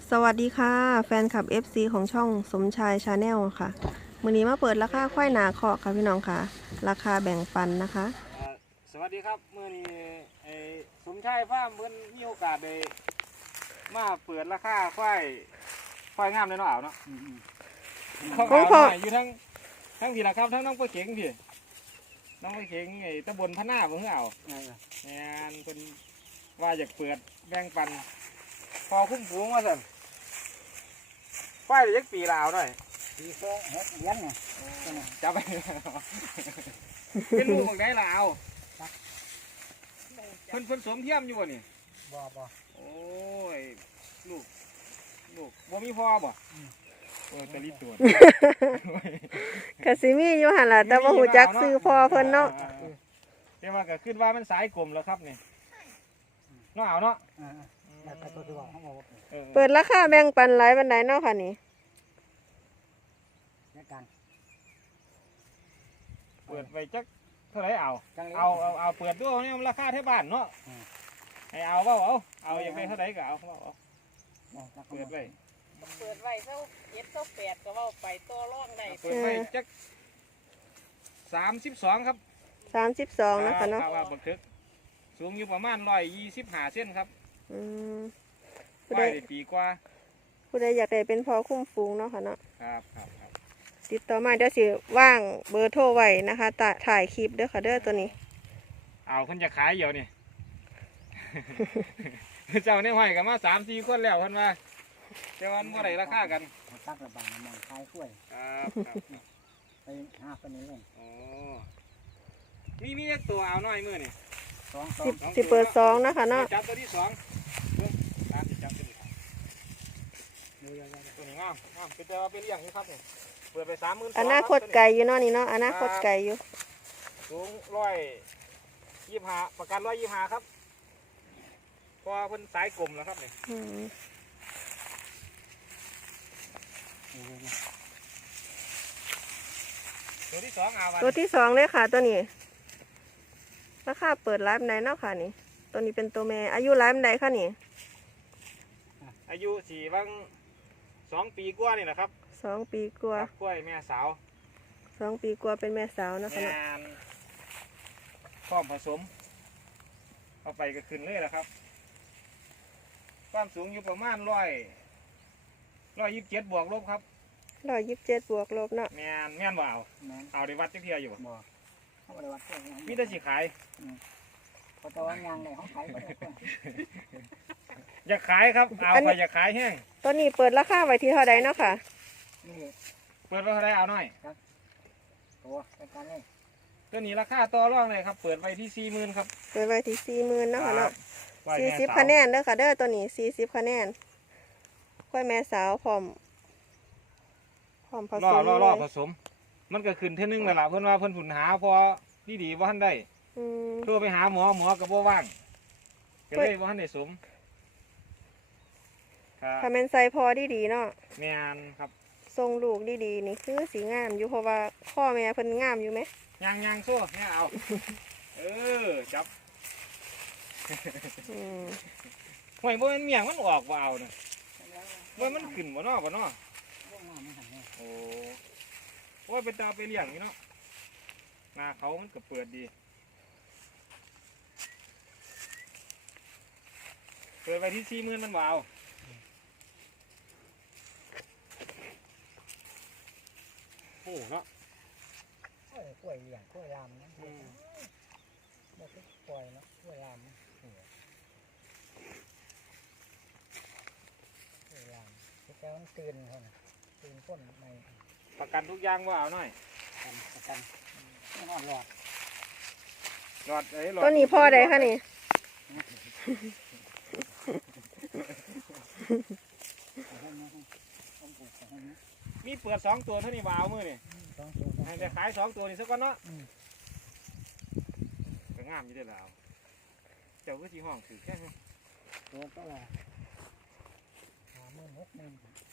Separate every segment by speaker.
Speaker 1: สวัสดีค่ะแฟนคลับ FC ของช่องสมชายชาแนลค่ะมื้อนี้มาเปิดราคาควายหนาคอกค่ะพี่น้องค่ะราคาแบ่งปันนะคะ
Speaker 2: สวัสดีครับเมื่อนี้สมชายฟาร์มเพิ่นมีโอกาสได้มาเปิดราคาควายงามเลยเนาะเอาเนาะของเขาอยู่ทั้งพี่ละครับทั้งน้องปลาเข็งพี่น้องปลาเข็งตำบลพะหน้าเพิ่งเอางานเพิ่นว่าอยากเปิดแบ่งปันพอคุ้มฝูงว่าสั่นควายได้ยักปีลาวหน่อย
Speaker 3: ปี6 เดือนเนี่ย
Speaker 2: จับไปเป็นลูกของไหนลาวเพิ่นสมเทียมอยู่บ่นี่
Speaker 3: บ่
Speaker 2: โอ้ยลูกบ่มีพ่อบ่โอ้ยตะลิดตัว
Speaker 1: กะสิมีอยู่หั่นล่ะแต่บ่ฮู้จักชื่อพ่อเพิ่นเนาะ
Speaker 2: แต่ว่าก็คิดว่ามันสายกลมแล้วครับนี่เนาะเอาเนาะ
Speaker 3: แล้วก็ตัวที่ว่าเขาบอก
Speaker 1: เปิดราคาแบ่งปันหลายปานใดเนาะค่ะนี่
Speaker 3: ในการ
Speaker 2: เปิดไปจักเท่าไหร่เอาเปิดด้วยนี่มันราคาเท่าบ้านเนาะให้เอาอยากได้เท่าไหร่ก็เอาเปิดไว้
Speaker 4: เขา8ก็ว่าไปตัวร่องได้
Speaker 2: เปิดไว้จัก32ครับ
Speaker 1: 32นะคะเนาะ
Speaker 2: ว่าบักทึกสูงอยู่ประมาณ125 เซนครับ
Speaker 1: ผู้
Speaker 2: ใด
Speaker 1: ใด
Speaker 2: ปีกว่า
Speaker 1: ผู้ใดอยากได้เป็นพ่อคุ้มฝูงเนาะค่ะเนาะ
Speaker 2: ครับ
Speaker 1: ติดต่อมาเดี๋ยวสิว่างเบอร์โทรไว้นะคะถ่ายคลิปเด้อค่ะเด้อตัวนี้
Speaker 2: เอาคนจะขายเดี๋ยวนี่ เจ้าเนี่ยห้อยกันมา3-4 คนแล้วคนมาเจ้าวันเมื่อไรราคากัน
Speaker 3: ตักระบางมองคายช่วยไปหาคนนี้เลย
Speaker 2: โอ้มีตัวเอาหน่อยมือนี่
Speaker 1: สิเปิด2นะคะเนาะ
Speaker 2: จับตัวที่2ตามจับตัวนี้ตัวนี้งามเป็นแต่ว่าเป็นเลี้ยงนี่ครับเนี่ยเปิดไป30,000
Speaker 1: อนาคตไกลอยู่เนาะนี่เนาะอนาคตไกลอยู่
Speaker 2: สูง125ประกัน125ครับพอเพิ่นสายกลมแล้วครับเนี่ยตัวที่2เอา
Speaker 1: ตัวที่2เลยค่ะตัวนี้ราคาเปิดไลฟ์ไหนเนาะค่ะนี่ตัวนี้เป็นตัวแม่อายุไลฟ์ไหนค่ะนี่
Speaker 2: อายุ4 วัง2 ปีกว่านี่แหละครับ
Speaker 1: 2 ปีกว่าก
Speaker 2: ล้วยแม่สาว
Speaker 1: 2 ปีกว่าเป็นแม่สาวนะคะ
Speaker 2: พร้อมผสมเอาไปก็ขึ้นเลยแหละครับความสูงอยู่ประมาณ127 บวกลบครับ
Speaker 1: 127 บวกลบเนาะ
Speaker 2: แม่นบ่เอาได้วัดจักเที่ยอยู่
Speaker 3: บ่เขาบ่ได้วัด
Speaker 2: มีแต่สิขาย
Speaker 3: พอตอนยางเลยเขาขายบ่ได้
Speaker 2: อยากขายครับเอาไปอยากขายแห้ง
Speaker 1: ตัวนี้เปิดราคาไว้ที่เท่าใดเนาะค่ะ
Speaker 2: เปิดไว้เท่าใดเอาหน่อย
Speaker 3: ตัวเป็นการเลย
Speaker 2: ตัวนี้ราคาต่อรองเลยครับเปิดไว้ที่40,000ครับ
Speaker 1: เปิดไว้ที่40,000เนาะค่ะเนาะ40 คะแนนเด้อค่ะเด้อตัวนี้40 คะแนนกล้วยแม่สาวพร้อมผสม
Speaker 2: รอผสมมันก็ขึ้นเท่านึงแล้วล่ะเพิ่นว่าเพิ่นผุนหาพอดีว่าท่านได้โทรไปหาหมอก็บ่ว่างก็เลยว่าท่านได้สม
Speaker 1: ถ้าแม่นใส่พอดีเนาะ
Speaker 2: แม่นครับ
Speaker 1: ทรงลูกดีนี่คือสีงามอยู่เพราะว่าพ่อแม่เพิ่นงามอยู่ไหม
Speaker 2: ยางโซ่เนี่ยเอาจับห่วยบ่มันเมียงมันออกว่าเอาเนี่ยมันขึ้นบ่เนาะโอ้ว่าเป็นตาไปเลี้ยงนี่เนาะนาเขามันก็เปิดดีเปิดไปที่40,000มันว่าเอาโอ้เนาะ
Speaker 3: กล้วยเลี้ยงกล้วยรามนะบ่คือกล้วยเนาะกล้วยรามกล้วยรามแต่มันตื่นคนตื่นพ้นใหม่
Speaker 2: ประกันทุกอย่างว่าเอาหน่อย
Speaker 3: ประกันไม่นอนหลอด
Speaker 1: ตัวนี้พ่อใดคะนี่
Speaker 2: มีเปิด2 ตัวเท่านี้ว่าเอามือนี่ให้แต่ขาย2 ตัวนี่สักก่อนเนาะก็งามอยู่ได้แล้วเจ้าก็สีห้องถือแค่นี้
Speaker 3: ตัวก็ละ56,000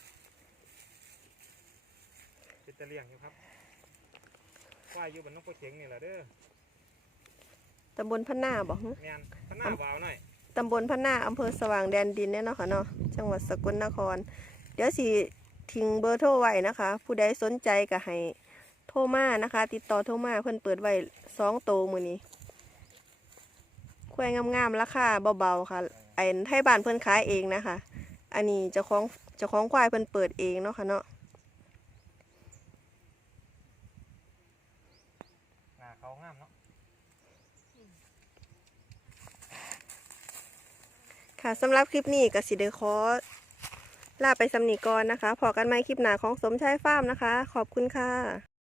Speaker 2: เป็นตะเลียงอยู่ครับว่าอยู่บนนกปลาเข็งนี่แหละเด้อ
Speaker 1: ตำบลพะหน้าบ่
Speaker 2: แม่นพะหน้าบ่าวหน่อย
Speaker 1: ตำบลพะนาอำเภอสว่างแดนดินเนี่ยเนาะค่ะเนาะจังหวัดสกลนคร เดี๋ยวสิทิ้งเบอร์โทรไว้นะคะ ผู้ใดสนใจก็ให้โทรมานะคะ ติดต่อโทรมาเพิ่นเปิดไว้2 โตวมื้อนี้ควายงามๆราคาเบาๆค่ะไอ้ไทยบ้านเพิ่นขายเองนะคะ อันนี้เจ้าของควายเพิ่นเปิดเองเนาะค่ะเนาะ
Speaker 2: หน้าเขางามเนาะ
Speaker 1: ค่ะสำหรับคลิปนี้ก็สิได้ขอลาไปสำนีก่อนนะคะพอกันใหม่คลิปหน้าของสมชายฟาร์มนะคะ ขอบคุณค่ะ